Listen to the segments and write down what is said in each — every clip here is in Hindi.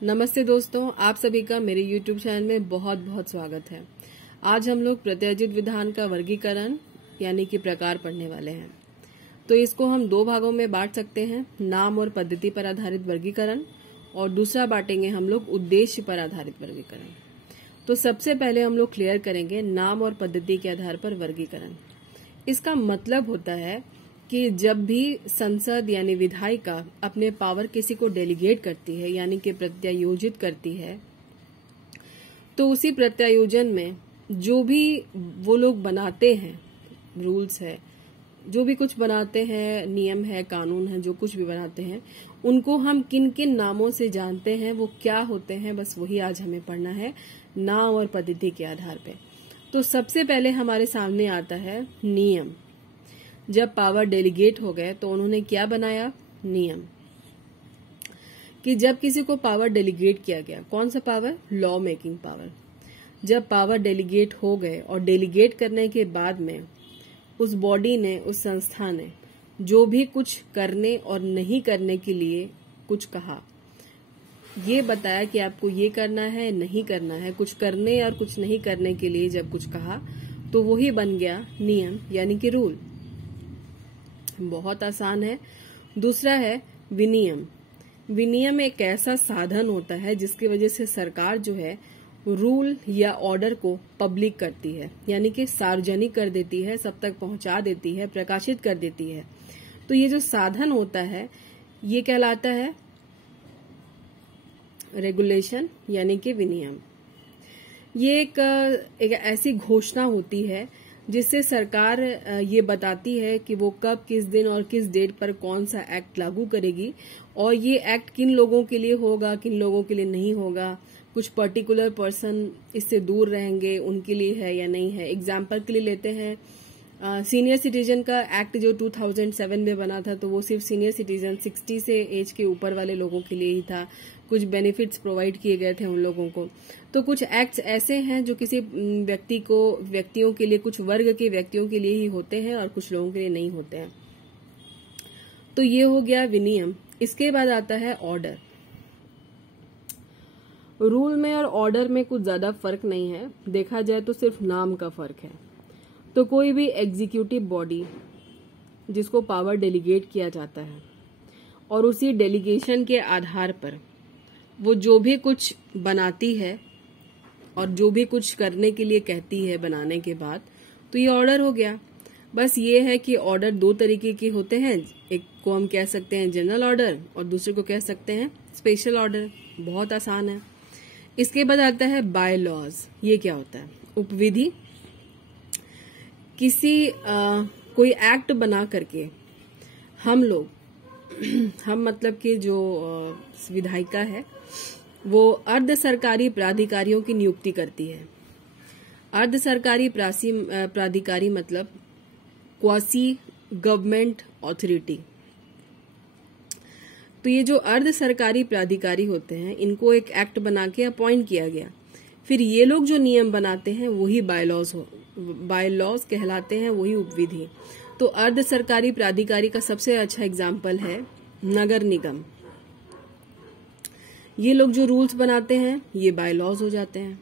नमस्ते दोस्तों, आप सभी का मेरे YouTube चैनल में बहुत बहुत स्वागत है। आज हम लोग प्रत्यायोजित विधान का वर्गीकरण यानी कि प्रकार पढ़ने वाले हैं। तो इसको हम दो भागों में बांट सकते हैं, नाम और पद्धति पर आधारित वर्गीकरण, और दूसरा बांटेंगे हम लोग उद्देश्य पर आधारित वर्गीकरण। तो सबसे पहले हम लोग क्लियर करेंगे नाम और पद्धति के आधार पर वर्गीकरण। इसका मतलब होता है कि जब भी संसद यानी विधायिका अपने पावर किसी को डेलीगेट करती है यानी कि प्रत्यायोजित करती है, तो उसी प्रत्यायोजन में जो भी वो लोग बनाते हैं, रूल्स है, जो भी कुछ बनाते हैं, नियम है, कानून है, जो कुछ भी बनाते हैं, उनको हम किन किन नामों से जानते हैं, वो क्या होते हैं, बस वही आज हमें पढ़ना है नाम और पद्धति के आधार पे। तो सबसे पहले हमारे सामने आता है नियम। जब पावर डेलीगेट हो गए तो उन्होंने क्या बनाया? नियम। कि जब किसी को पावर डेलीगेट किया गया, कौन सा पावर? Law making power. जब पावर डेलीगेट हो गए और डेलीगेट करने के बाद में उस बॉडी ने, उस संस्था ने जो भी कुछ करने और नहीं करने के लिए कुछ कहा, ये बताया कि आपको ये करना है, नहीं करना है, कुछ करने और कुछ नहीं करने के लिए जब कुछ कहा, तो वही बन गया नियम यानी कि रूल। बहुत आसान है। दूसरा है विनियम। विनियम एक ऐसा साधन होता है जिसकी वजह से सरकार जो है रूल या ऑर्डर को पब्लिक करती है, यानी कि सार्वजनिक कर देती है, सब तक पहुंचा देती है, प्रकाशित कर देती है। तो ये जो साधन होता है ये कहलाता है रेगुलेशन यानी कि विनियम। ये एक ऐसी घोषणा होती है जिससे सरकार ये बताती है कि वो कब, किस दिन और किस डेट पर कौन सा एक्ट लागू करेगी, और ये एक्ट किन लोगों के लिए होगा, किन लोगों के लिए नहीं होगा, कुछ पर्टिकुलर पर्सन इससे दूर रहेंगे, उनके लिए है या नहीं है। एग्जाम्पल के लिए लेते हैं सीनियर सिटीजन का एक्ट जो 2007 में बना था, तो वो सिर्फ सीनियर सिटीजन 60 से एज के ऊपर वाले लोगों के लिए ही था। कुछ बेनिफिट्स प्रोवाइड किए गए थे उन लोगों को। तो कुछ एक्ट्स ऐसे हैं जो किसी व्यक्तियों के लिए, कुछ वर्ग के व्यक्तियों के लिए ही होते हैं और कुछ लोगों के लिए नहीं होते हैं। तो ये हो गया विनियम। इसके बाद आता है ऑर्डर। रूल में और ऑर्डर में कुछ ज्यादा फर्क नहीं है, देखा जाए तो सिर्फ नाम का फर्क है। तो कोई भी एग्जीक्यूटिव बॉडी जिसको पावर डेलीगेट किया जाता है और उसी डेलीगेशन के आधार पर वो जो भी कुछ बनाती है और जो भी कुछ करने के लिए कहती है बनाने के बाद, तो ये ऑर्डर हो गया। बस ये है कि ऑर्डर दो तरीके के होते हैं, एक को हम कह सकते हैं जनरल ऑर्डर और दूसरे को कह सकते हैं स्पेशल ऑर्डर। बहुत आसान है। इसके बाद आता है बाय लॉज। ये क्या होता है? उपविधि। किसी कोई एक्ट बना करके हम मतलब कि जो विधायिका है वो अर्ध सरकारी प्राधिकारियों की नियुक्ति करती है। अर्ध सरकारी प्राधिकारी मतलब क्वासी गवर्नमेंट ऑथोरिटी। तो ये जो अर्ध सरकारी प्राधिकारी होते हैं, इनको एक एक्ट बना के अपॉइंट किया गया, फिर ये लोग जो नियम बनाते हैं वही बायलॉज कहलाते हैं, वही उपविधि। तो अर्ध सरकारी प्राधिकारी का सबसे अच्छा एग्जाम्पल है नगर निगम। ये लोग जो रूल्स बनाते हैं ये बायलॉज हो जाते हैं।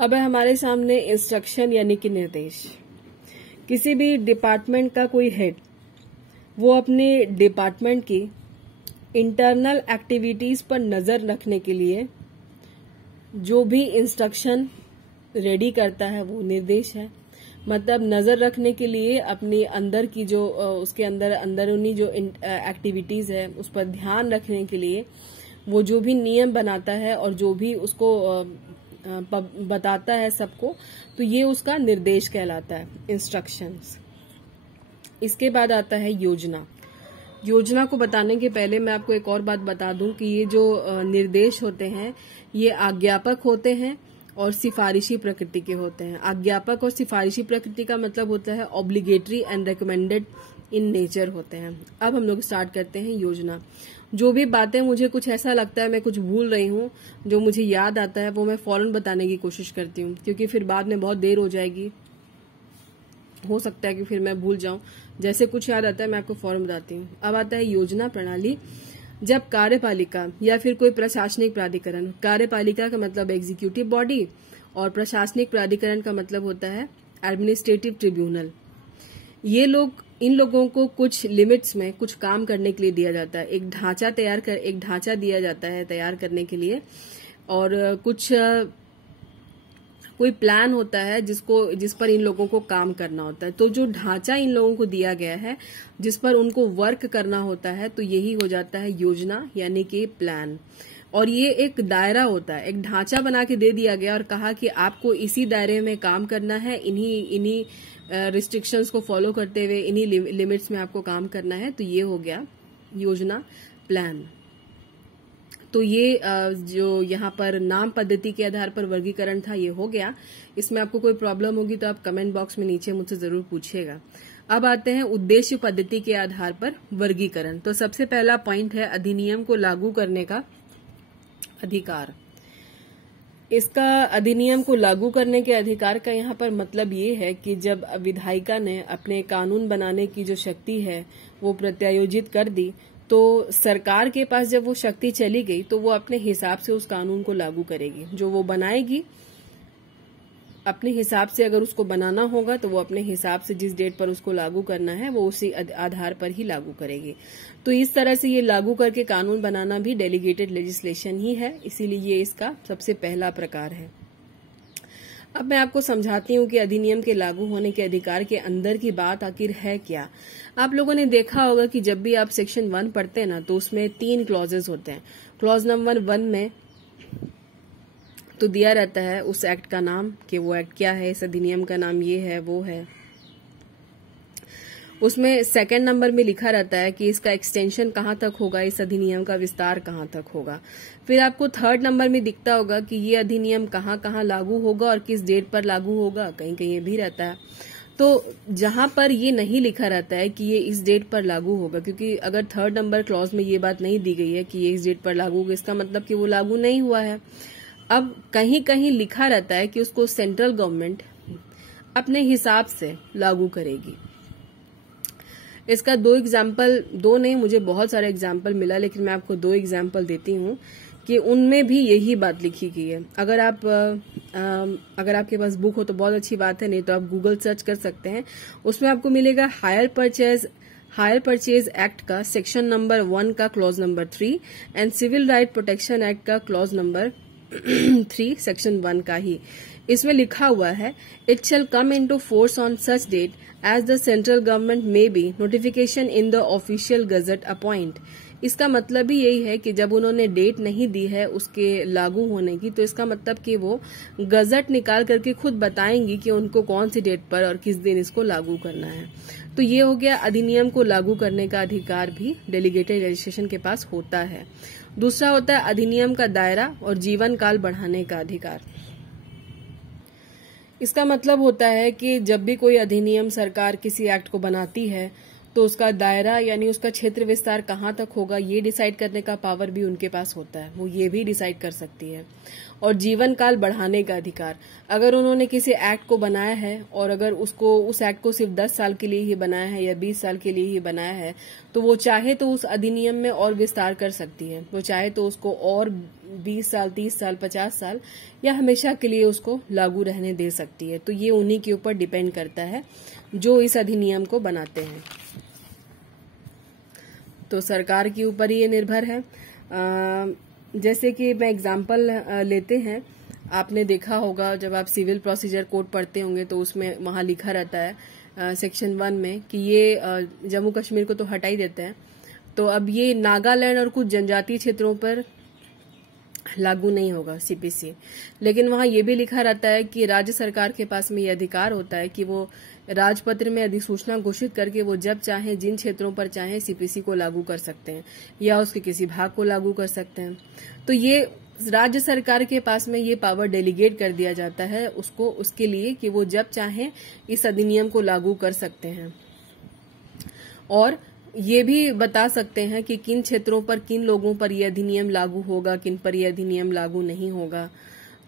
अब है हमारे सामने इंस्ट्रक्शन यानी कि निर्देश। किसी भी डिपार्टमेंट का कोई हेड वो अपने डिपार्टमेंट की इंटरनल एक्टिविटीज पर नजर रखने के लिए जो भी इंस्ट्रक्शन रेडी करता है वो निर्देश है। मतलब नजर रखने के लिए अपनी अंदर की जो उसके अंदरूनी जो एक्टिविटीज है उस पर ध्यान रखने के लिए वो जो भी नियम बनाता है और जो भी उसको बताता है सबको, तो ये उसका निर्देश कहलाता है, इंस्ट्रक्शंस। इसके बाद आता है योजना। योजना को बताने के पहले मैं आपको एक और बात बता दूं कि ये जो निर्देश होते हैं ये आज्ञापक होते हैं और सिफारिशी प्रकृति के होते हैं। आज्ञापक और सिफारिशी प्रकृति का मतलब होता है obligatory and recommended in nature होते हैं। अब हम लोग स्टार्ट करते हैं योजना। जो भी बातें मुझे कुछ ऐसा लगता है मैं कुछ भूल रही हूँ, जो मुझे याद आता है वो मैं फौरन बताने की कोशिश करती हूँ, क्योंकि फिर बाद में बहुत देर हो जाएगी। हो सकता है कि फिर मैं भूल जाऊं। जैसे कुछ याद आता है मैं आपको फौरन बताती हूँ। अब आता है योजना प्रणाली। जब कार्यपालिका या फिर कोई प्रशासनिक प्राधिकरण, कार्यपालिका का मतलब एग्जीक्यूटिव बॉडी और प्रशासनिक प्राधिकरण का मतलब होता है एडमिनिस्ट्रेटिव ट्रिब्यूनल, ये लोग, इन लोगों को कुछ लिमिट्स में कुछ काम करने के लिए दिया जाता है। एक ढांचा दिया जाता है तैयार करने के लिए, और कोई प्लान होता है जिस पर इन लोगों को काम करना होता है। तो जो ढांचा इन लोगों को दिया गया है जिस पर उनको वर्क करना होता है, तो यही हो जाता है योजना यानी कि प्लान। और ये एक दायरा होता है, एक ढांचा बना के दे दिया गया और कहा कि आपको इसी दायरे में काम करना है, इन्हीं रिस्ट्रिक्शंस को फॉलो करते हुए इन्हीं लिमिट्स में आपको काम करना है। तो ये हो गया योजना, प्लान। तो ये जो यहाँ पर नाम पद्धति के आधार पर वर्गीकरण था, ये हो गया। इसमें आपको कोई प्रॉब्लम होगी तो आप कमेंट बॉक्स में नीचे मुझसे जरूर पूछिएगा। अब आते हैं उद्देश्य पद्धति के आधार पर वर्गीकरण। तो सबसे पहला पॉइंट है अधिनियम को लागू करने का अधिकार। इसका अधिनियम को लागू करने के अधिकार का यहाँ पर मतलब ये है कि जब विधायिका ने अपने कानून बनाने की जो शक्ति है वो प्रत्यायोजित कर दी, तो सरकार के पास जब वो शक्ति चली गई तो वो अपने हिसाब से उस कानून को लागू करेगी। जो वो बनाएगी अपने हिसाब से, अगर उसको बनाना होगा तो वो अपने हिसाब से जिस डेट पर उसको लागू करना है वो उसी आधार पर ही लागू करेगी। तो इस तरह से ये लागू करके कानून बनाना भी डेलीगेटेड लेजिस्लेशन ही है, इसीलिए ये इसका सबसे पहला प्रकार है। अब मैं आपको समझाती हूँ कि अधिनियम के लागू होने के अधिकार के अंदर की बात आखिर है क्या। आप लोगों ने देखा होगा कि जब भी आप सेक्शन 1 पढ़ते हैं ना, तो उसमें 3 क्लॉजेस होते हैं। क्लॉज नंबर 1 में तो दिया रहता है उस एक्ट का नाम कि वो एक्ट क्या है, इस अधिनियम का नाम ये है, वो है। उसमें सेकंड नंबर में लिखा रहता है कि इसका एक्सटेंशन कहाँ तक होगा, इस अधिनियम का विस्तार कहाँ तक होगा। फिर आपको थर्ड नंबर में दिखता होगा कि ये अधिनियम कहाँ कहाँ लागू होगा और किस डेट पर लागू होगा, कहीं कहीं ये भी रहता है। तो जहां पर ये नहीं लिखा रहता है कि ये इस डेट पर लागू होगा, क्योंकि अगर थर्ड नंबर क्लॉज में ये बात नहीं दी गई है कि ये इस डेट पर लागू होगा, इसका मतलब कि वो लागू नहीं हुआ है। अब कहीं कहीं लिखा रहता है कि उसको सेंट्रल गवर्नमेंट अपने हिसाब से लागू करेगी। इसका दो नहीं, मुझे बहुत सारे एग्जाम्पल मिला, लेकिन मैं आपको 2 एग्जाम्पल देती हूँ कि उनमें भी यही बात लिखी गई है। अगर आपके पास बुक हो तो बहुत अच्छी बात है, नहीं तो आप गूगल सर्च कर सकते हैं। उसमें आपको मिलेगा हायर परचेज एक्ट का सेक्शन नंबर 1 का clause number 3 and civil right protection act का क्लॉज नंबर 3 सेक्शन 1 का ही। इसमें लिखा हुआ है, it shall come into force on such date as the central government may be notification in the official gazette appoint. इसका मतलब ही यही है कि जब उन्होंने डेट नहीं दी है उसके लागू होने की, तो इसका मतलब कि वो गजट निकाल करके खुद बताएंगी कि उनको कौन सी डेट पर और किस दिन इसको लागू करना है। तो ये हो गया, अधिनियम को लागू करने का अधिकार भी डेलीगेटेड लेजिस्लेशन के पास होता है। दूसरा होता है अधिनियम का दायरा और जीवन काल बढ़ाने का अधिकार। इसका मतलब होता है कि जब भी कोई अधिनियम सरकार किसी एक्ट को बनाती है तो उसका दायरा यानी उसका क्षेत्र विस्तार कहाँ तक होगा ये डिसाइड करने का पावर भी उनके पास होता है, वो ये भी डिसाइड कर सकती है। और जीवन काल बढ़ाने का अधिकार, अगर उन्होंने किसी एक्ट को बनाया है और अगर उस एक्ट को सिर्फ 10 साल के लिए ही बनाया है या 20 साल के लिए ही बनाया है, तो वो चाहे तो उस अधिनियम में और विस्तार कर सकती है। वो चाहे तो उसको और 20 साल, 30 साल, 50 साल या हमेशा के लिए उसको लागू रहने दे सकती है। तो ये उन्हीं के ऊपर डिपेंड करता है जो इस अधिनियम को बनाते हैं। तो सरकार के ऊपर ये निर्भर है। जैसे कि मैं एग्जांपल लेते हैं, आपने देखा होगा जब आप सिविल प्रोसीजर कोड पढ़ते होंगे तो उसमें वहां लिखा रहता है सेक्शन 1 में कि ये जम्मू कश्मीर को तो हटा ही देते हैं, तो अब ये नागालैंड और कुछ जनजातीय क्षेत्रों पर लागू नहीं होगा सीपीसी। लेकिन वहां ये भी लिखा रहता है कि राज्य सरकार के पास में ये अधिकार होता है कि वो राजपत्र में अधिसूचना घोषित करके वो जब चाहे जिन क्षेत्रों पर चाहे सीपीसी को लागू कर सकते हैं या उसके किसी भाग को लागू कर सकते हैं। तो ये राज्य सरकार के पास में ये पावर डेलीगेट कर दिया जाता है उसको, उसके लिए कि वो जब चाहे इस अधिनियम को लागू कर सकते हैं और ये भी बता सकते हैं कि किन क्षेत्रों पर किन लोगों पर यह अधिनियम लागू होगा, किन पर यह अधिनियम लागू नहीं होगा।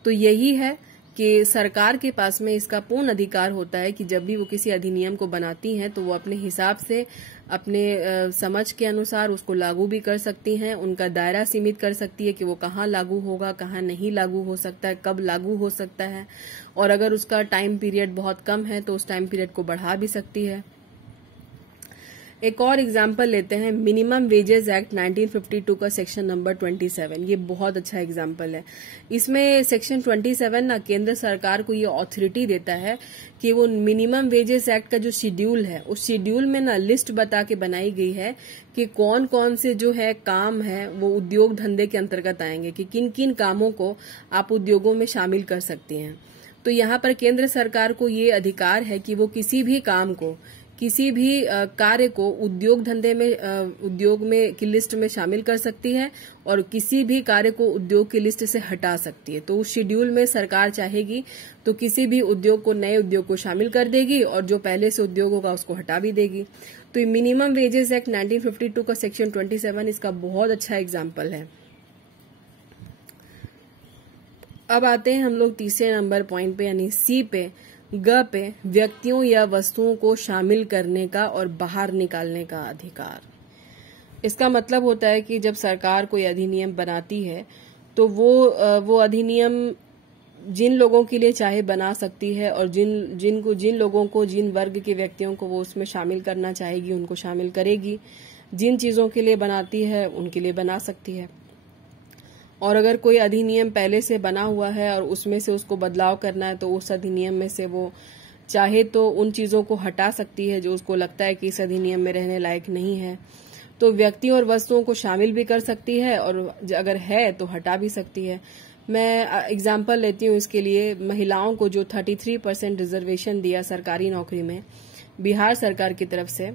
तो यही है कि सरकार के पास में इसका पूर्ण अधिकार होता है कि जब भी वो किसी अधिनियम को बनाती हैं तो वो अपने हिसाब से अपने समझ के अनुसार उसको लागू भी कर सकती हैं। उनका दायरा सीमित कर सकती है कि वो कहाँ लागू होगा, कहाँ नहीं लागू हो सकता है, कब लागू हो सकता है, और अगर उसका टाइम पीरियड बहुत कम है तो उस टाइम पीरियड को बढ़ा भी सकती है। एक और एग्जाम्पल लेते हैं, मिनिमम वेजेस एक्ट 1952 का सेक्शन नंबर 27। ये बहुत अच्छा एग्जाम्पल है। इसमें सेक्शन 27 ना केंद्र सरकार को ये ऑथोरिटी देता है कि वो मिनिमम वेजेस एक्ट का जो शेड्यूल है, उस शेड्यूल में ना लिस्ट बता के बनाई गई है कि कौन कौन से जो है काम है वो उद्योग धंधे के अंतर्गत आएंगे, कि किन किन कामों को आप उद्योगों में शामिल कर सकती हैं। तो यहाँ पर केंद्र सरकार को ये अधिकार है कि वो किसी भी काम को, किसी भी कार्य को उद्योग धंधे में, उद्योग में की लिस्ट में शामिल कर सकती है और किसी भी कार्य को उद्योग की लिस्ट से हटा सकती है। तो उस शेड्यूल में सरकार चाहेगी तो किसी भी उद्योग को, नए उद्योग को शामिल कर देगी और जो पहले से उद्योग होगा उसको हटा भी देगी। तो मिनिमम वेजेस एक्ट 1952 का सेक्शन 27 इसका बहुत अच्छा एग्जाम्पल है। अब आते हैं हम लोग तीसरे नंबर पॉइंट पे, यानी सी पे, ग पे, व्यक्तियों या वस्तुओं को शामिल करने का और बाहर निकालने का अधिकार। इसका मतलब होता है कि जब सरकार कोई अधिनियम बनाती है तो वो अधिनियम जिन लोगों के लिए चाहे बना सकती है और जिन लोगों को, जिन वर्ग के व्यक्तियों को वो उसमें शामिल करना चाहेगी उनको शामिल करेगी। जिन चीजों के लिए बनाती है उनके लिए बना सकती है। और अगर कोई अधिनियम पहले से बना हुआ है और उसमें से उसको बदलाव करना है तो उस अधिनियम में से वो चाहे तो उन चीजों को हटा सकती है जो उसको लगता है कि इस अधिनियम में रहने लायक नहीं है। तो व्यक्तियों और वस्तुओं को शामिल भी कर सकती है और अगर है तो हटा भी सकती है। मैं एग्जाम्पल लेती हूँ इसके लिए। महिलाओं को जो 33% रिजर्वेशन दिया सरकारी नौकरी में बिहार सरकार की तरफ से,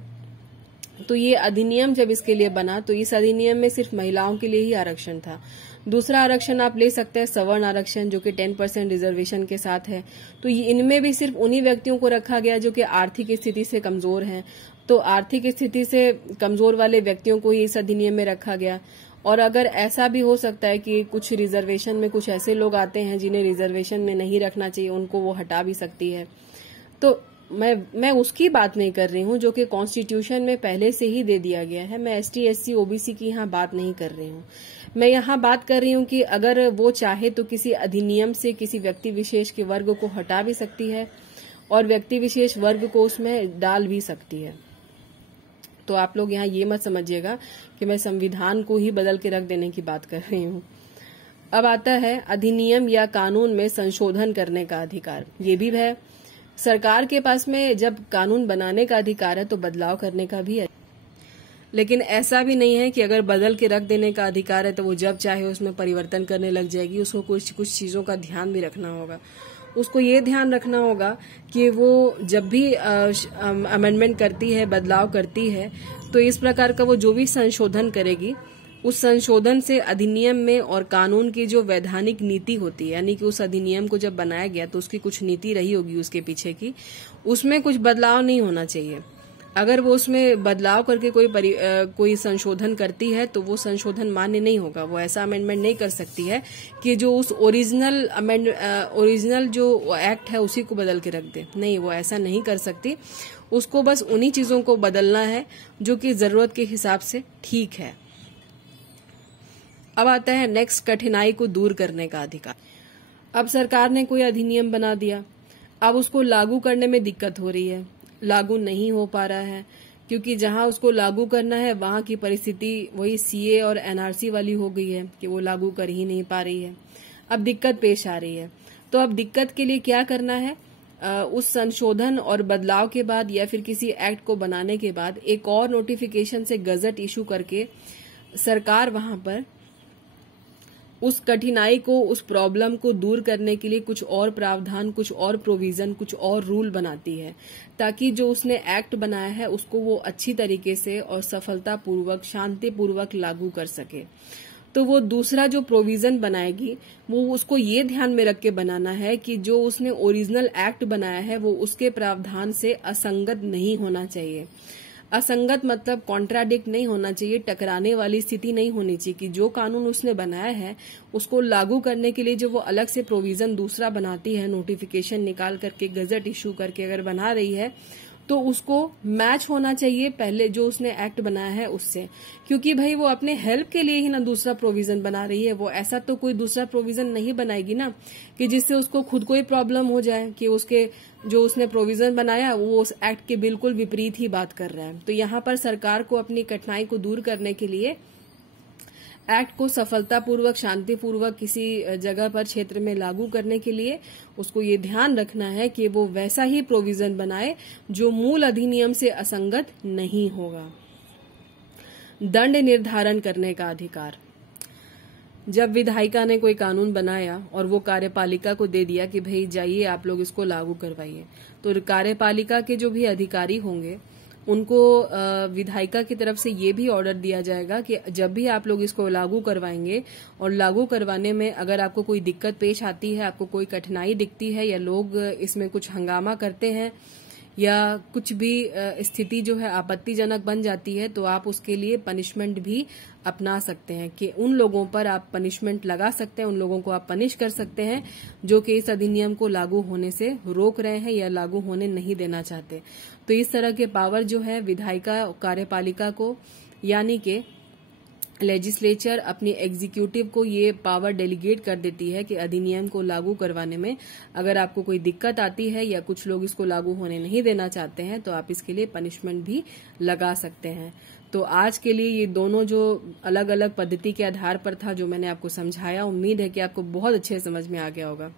तो ये अधिनियम जब इसके लिए बना तो इस अधिनियम में सिर्फ महिलाओं के लिए ही आरक्षण था। दूसरा आरक्षण आप ले सकते हैं सवर्ण आरक्षण, जो कि 10% रिजर्वेशन के साथ है। तो इनमें भी सिर्फ उन्हीं व्यक्तियों को रखा गया जो कि आर्थिक स्थिति से कमजोर हैं। तो आर्थिक स्थिति से कमजोर वाले व्यक्तियों को ही इस अधिनियम में रखा गया। और अगर ऐसा भी हो सकता है कि कुछ रिजर्वेशन में कुछ ऐसे लोग आते हैं जिन्हें रिजर्वेशन में नहीं रखना चाहिए, उनको वो हटा भी सकती है। तो मैं उसकी बात नहीं कर रही हूँ जो कि कॉन्स्टिट्यूशन में पहले से ही दे दिया गया है। मैं ST SC OBC की यहाँ बात नहीं कर रही हूँ। मैं यहाँ बात कर रही हूँ कि अगर वो चाहे तो किसी अधिनियम से किसी व्यक्ति विशेष के वर्ग को हटा भी सकती है और व्यक्ति विशेष वर्ग को उसमें डाल भी सकती है। तो आप लोग यहाँ ये मत समझिएगा कि मैं संविधान को ही बदल के रख देने की बात कर रही हूँ। अब आता है अधिनियम या कानून में संशोधन करने का अधिकार। ये भी है सरकार के पास में। जब कानून बनाने का अधिकार है तो बदलाव करने का भी है, लेकिन ऐसा भी नहीं है कि अगर बदल के रख देने का अधिकार है तो वो जब चाहे उसमें परिवर्तन करने लग जाएगी। उसको कुछ चीजों का ध्यान भी रखना होगा। उसको ये ध्यान रखना होगा कि वो जब भी अमेंडमेंट करती है, बदलाव करती है, तो इस प्रकार का वो जो भी संशोधन करेगी उस संशोधन से अधिनियम में और कानून की जो वैधानिक नीति होती है, यानी कि उस अधिनियम को जब बनाया गया तो उसकी कुछ नीति रही होगी उसके पीछे की, उसमें कुछ बदलाव नहीं होना चाहिए। अगर वो उसमें बदलाव करके कोई संशोधन करती है तो वो संशोधन मान्य नहीं होगा। वो ऐसा अमेंडमेंट नहीं कर सकती है कि जो उस ओरिजिनल जो एक्ट है उसी को बदल के रख दे। नहीं, वो ऐसा नहीं कर सकती। उसको बस उन्हीं चीजों को बदलना है जो कि जरूरत के हिसाब से ठीक है। अब आता है नेक्स्ट, कठिनाई को दूर करने का अधिकार। अब सरकार ने कोई अधिनियम बना दिया, अब उसको लागू करने में दिक्कत हो रही है, लागू नहीं हो पा रहा है क्योंकि जहां उसको लागू करना है वहां की परिस्थिति वही CA और NRC वाली हो गई है कि वो लागू कर ही नहीं पा रही है। अब दिक्कत पेश आ रही है। तो अब दिक्कत के लिए क्या करना है? उस संशोधन और बदलाव के बाद या फिर किसी एक्ट को बनाने के बाद एक और नोटिफिकेशन से गजट इशू करके सरकार वहां पर उस कठिनाई को, उस प्रॉब्लम को दूर करने के लिए कुछ और प्रावधान, कुछ और प्रोविजन, कुछ और रूल बनाती है ताकि जो उसने एक्ट बनाया है उसको वो अच्छी तरीके से और सफलतापूर्वक, शांतिपूर्वक लागू कर सके। तो वो दूसरा जो प्रोविजन बनाएगी वो उसको ये ध्यान में रख के बनाना है कि जो उसने ओरिजिनल एक्ट बनाया है वो उसके प्रावधान से असंगत नहीं होना चाहिए। असंगत मतलब कॉन्ट्राडिक्ट नहीं होना चाहिए, टकराने वाली स्थिति नहीं होनी चाहिए कि जो कानून उसने बनाया है उसको लागू करने के लिए जो वो अलग से प्रोविजन दूसरा बनाती है, नोटिफिकेशन निकाल करके, गजट इश्यू करके अगर बना रही है तो उसको मैच होना चाहिए पहले जो उसने एक्ट बनाया है उससे। क्योंकि भाई वो अपने हेल्प के लिए ही ना दूसरा प्रोविजन बना रही है, वो ऐसा तो कोई दूसरा प्रोविजन नहीं बनाएगी ना कि जिससे उसको खुद को ही प्रॉब्लम हो जाए कि उसके जो उसने प्रोविजन बनाया वो उस एक्ट के बिल्कुल विपरीत ही बात कर रहा है। तो यहाँ पर सरकार को अपनी कठिनाई को दूर करने के लिए एक्ट को सफलतापूर्वक, शांतिपूर्वक किसी जगह पर, क्षेत्र में लागू करने के लिए उसको ये ध्यान रखना है कि वो वैसा ही प्रोविजन बनाए जो मूल अधिनियम से असंगत नहीं होगा। दंड निर्धारण करने का अधिकार। जब विधायिका ने कोई कानून बनाया और वो कार्यपालिका को दे दिया कि भाई जाइए आप लोग इसको लागू करवाइए, तो कार्यपालिका के जो भी अधिकारी होंगे उनको विधायिका की तरफ से ये भी ऑर्डर दिया जाएगा कि जब भी आप लोग इसको लागू करवाएंगे और लागू करवाने में अगर आपको कोई दिक्कत पेश आती है, आपको कोई कठिनाई दिखती है या लोग इसमें कुछ हंगामा करते हैं या कुछ भी स्थिति जो है आपत्तिजनक बन जाती है, तो आप उसके लिए पनिशमेंट भी अपना सकते हैं कि उन लोगों पर आप पनिशमेंट लगा सकते हैं, उन लोगों को आप पनिश कर सकते हैं जो कि इस अधिनियम को लागू होने से रोक रहे हैं या लागू होने नहीं देना चाहते। तो इस तरह के पावर जो है विधायिका कार्यपालिका को, यानी कि लेजिस्लेचर अपनी एग्जीक्यूटिव को ये पावर डेलीगेट कर देती है कि अधिनियम को लागू करवाने में अगर आपको कोई दिक्कत आती है या कुछ लोग इसको लागू होने नहीं देना चाहते हैं तो आप इसके लिए पनिशमेंट भी लगा सकते हैं। तो आज के लिए ये दोनों जो अलग अलग पद्धति के आधार पर था जो मैंने आपको समझाया, उम्मीद है कि आपको बहुत अच्छे समझ में आ गया होगा।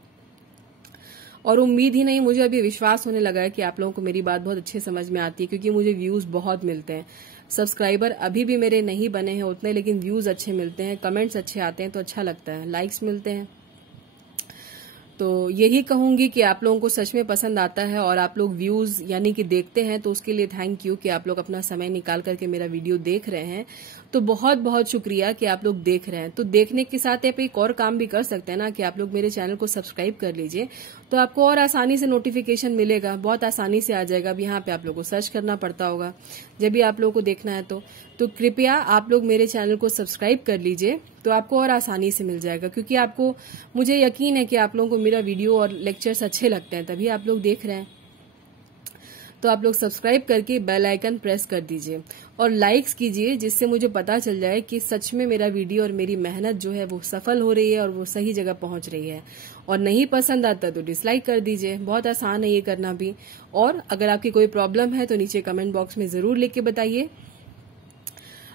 और उम्मीद ही नहीं, मुझे अभी विश्वास होने लगा है कि आप लोगों को मेरी बात बहुत अच्छे समझ में आती है, क्योंकि मुझे व्यूज बहुत मिलते हैं। सब्सक्राइबर अभी भी मेरे नहीं बने हैं उतने, लेकिन व्यूज अच्छे मिलते हैं, कमेंट्स अच्छे आते हैं तो अच्छा लगता है, लाइक्स मिलते हैं। तो यही कहूंगी कि आप लोगों को सच में पसंद आता है और आप लोग व्यूज यानी कि देखते हैं, तो उसके लिए थैंक यू कि आप लोग अपना समय निकाल करके मेरा वीडियो देख रहे हैं। तो बहुत बहुत शुक्रिया कि आप लोग देख रहे हैं। तो देखने के साथ आप एक और काम भी कर सकते हैं ना कि आप लोग मेरे चैनल को सब्सक्राइब कर लीजिए, तो आपको और आसानी से नोटिफिकेशन मिलेगा, बहुत आसानी से आ जाएगा। अब यहाँ पे आप लोग को सर्च करना पड़ता होगा जब भी आप लोगों को देखना है तो कृपया आप लोग मेरे चैनल को सब्सक्राइब कर लीजिए, तो आपको और आसानी से मिल जाएगा। क्योंकि आपको, मुझे यकीन है कि आप लोगों को मेरा वीडियो और लेक्चर्स अच्छे लगते हैं, तभी आप लोग देख रहे हैं। तो आप लोग सब्सक्राइब करके बेल आइकन प्रेस कर दीजिए और लाइक्स कीजिए, जिससे मुझे पता चल जाए कि सच में मेरा वीडियो और मेरी मेहनत जो है वो सफल हो रही है और वो सही जगह पहुंच रही है। और नहीं पसंद आता तो डिसलाइक कर दीजिए, बहुत आसान है ये करना भी। और अगर आपकी कोई प्रॉब्लम है तो नीचे कमेंट बॉक्स में जरूर लिख के बताइए।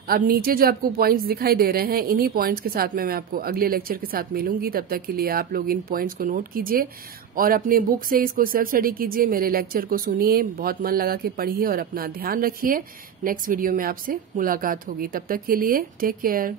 अब नीचे जो आपको पॉइंट्स दिखाई दे रहे हैं, इन्हीं पॉइंट्स के साथ मैं आपको अगले लेक्चर के साथ मिलूंगी। तब तक के लिए आप लोग इन पॉइंट्स को नोट कीजिए और अपने बुक से इसको सेल्फ स्टडी कीजिए, मेरे लेक्चर को सुनिए, बहुत मन लगा के पढ़िए और अपना ध्यान रखिए। नेक्स्ट वीडियो में आपसे मुलाकात होगी, तब तक के लिए टेक केयर।